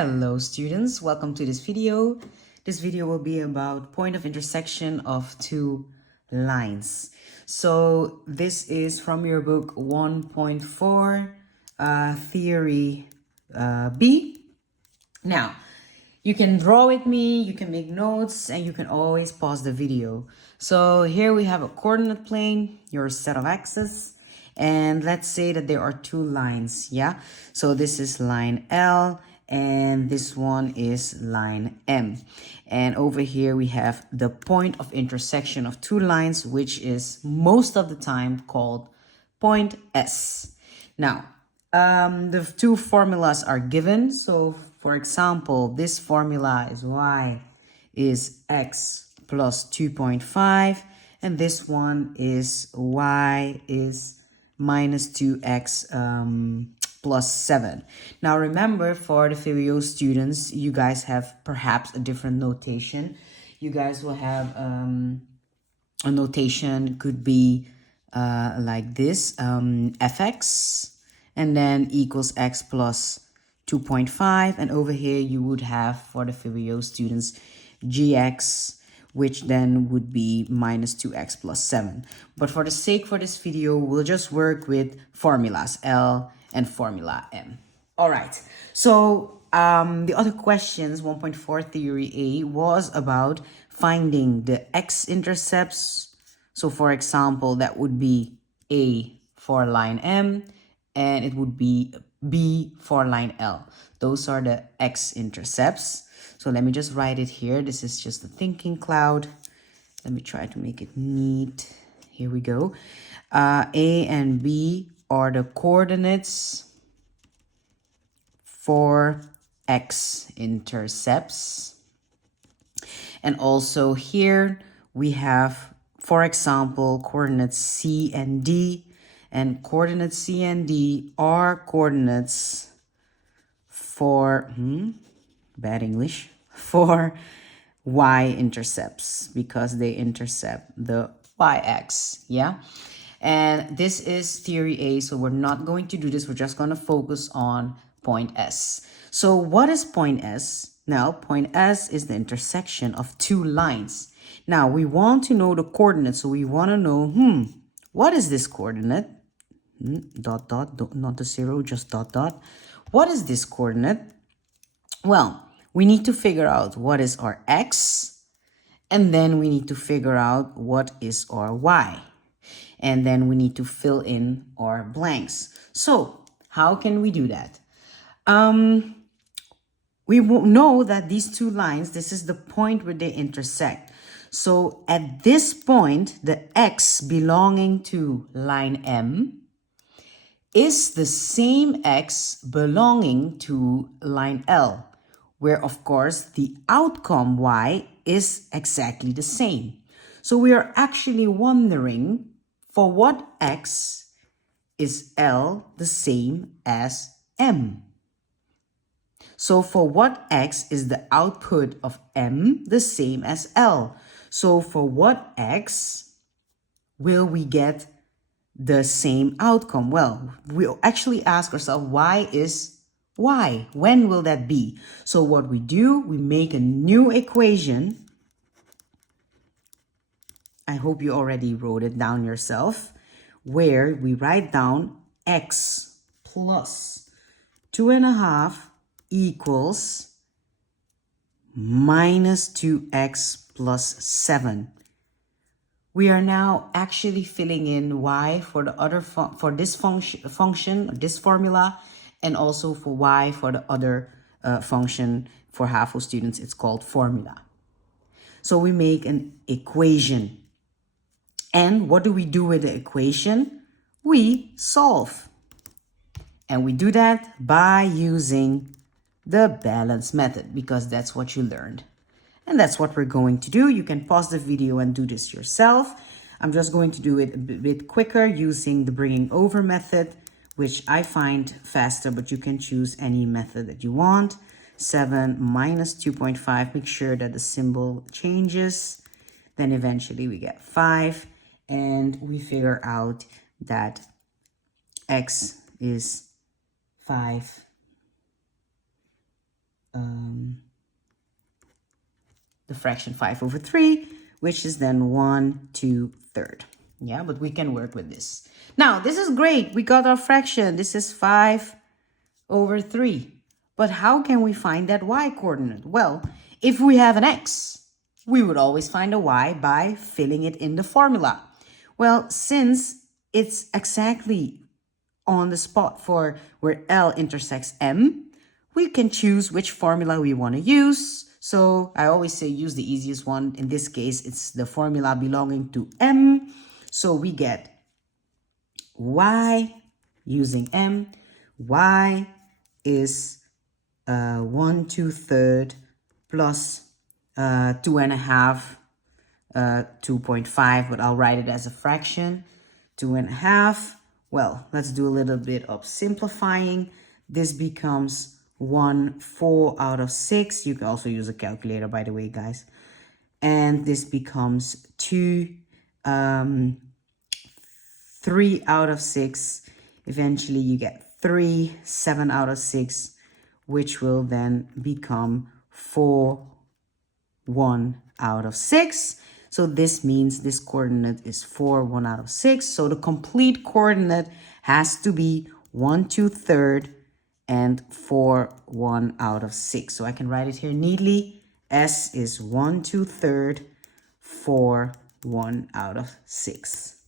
Hello students, welcome to this video. This video will be about point of intersection of two lines. So this is from your book 1.4 theory B. Now you can draw with me, you can make notes, and you can always pause the video. So here we have a coordinate plane, your set of axes, and let's say that there are two lines. Yeah, so this is line L and this one is line M, and over here we have the point of intersection of two lines, which is most of the time called point S. Now the two formulas are given. So for example, this formula is y is x plus 2.5, and this one is y is minus 2x plus 7. Now remember, for the VWO students, you guys have perhaps a different notation. You guys will have a notation could be like this, fx and then equals x plus 2.5, and over here you would have, for the VWO students, gx, which then would be minus 2x plus 7. But for the sake for this video, we'll just work with formulas L and formula M. All right, so the other questions, 1.4 theory A, was about finding the x-intercepts. So for example, that would be A for line M, and it would be B for line L. Those are the x-intercepts. So let me just write it here. This is just a thinking cloud. Let me try to make it neat. Here we go. A and B are the coordinates for x-intercepts. And also here we have, for example, coordinates C and D. And coordinates C and D are coordinates for, bad English, for y-intercepts, because they intercept the y-axis, yeah? And this is theory A, so we're not going to do this. We're just going to focus on point S. So what is point S? Now, point S is the intersection of two lines. Now, we want to know the coordinates, so we want to know, what is this coordinate? Dot, dot, not the zero, just dot, dot. What is this coordinate? Well, we need to figure out what is our x, and then we need to figure out what is our y. And then we need to fill in our blanks. So how can we do that? We know that these two lines, this is the point where they intersect. So at this point, the x belonging to line M is the same x belonging to line L, where of course the outcome y is exactly the same. So we are actually wondering, for what x is L the same as M? So for what x is the output of M the same as L? So for what x will we get the same outcome? Well, we'll actually ask ourselves, why is y? When will that be? So what we do, we make a new equation. I hope you already wrote it down yourself, where we write down x plus 2.5 equals minus 2x plus 7. We are now actually filling in y for the other for this function, this formula, and also for y for the other function. For HAVO students, it's called formula. So we make an equation. And what do we do with the equation? We solve. And we do that by using the balance method, because that's what you learned. And that's what we're going to do. You can pause the video and do this yourself. I'm just going to do it a bit quicker using the bringing over method, which I find faster, but you can choose any method that you want. 7 minus 2.5, make sure that the symbol changes. Then eventually we get 5, and we figure out that x is 5 the fraction 5 over 3, which is then 1/2. Yeah, but we can work with this. Now, this is great. We got our fraction. This is 5 over 3. But how can we find that y coordinate? Well, if we have an x, we would always find a y by filling it in the formula. Well, since it's exactly on the spot for where L intersects M, we can choose which formula we want to use. So I always say use the easiest one. In this case, it's the formula belonging to M. So we get y using M. Y is 1/2 plus 2.5, 2.5, but I'll write it as a fraction. 2.5. Well, let's do a little bit of simplifying. This becomes 1/4 out of 6. You can also use a calculator, by the way, guys. And this becomes 3 out of 6. Eventually you get 3, 7 out of 6, which will then become 4, 1 out of 6. So this means this coordinate is 4, 1 out of 6. So the complete coordinate has to be 1/2 and 4, 1 out of 6. So I can write it here neatly. S is 1/2, 4, 1 out of 6.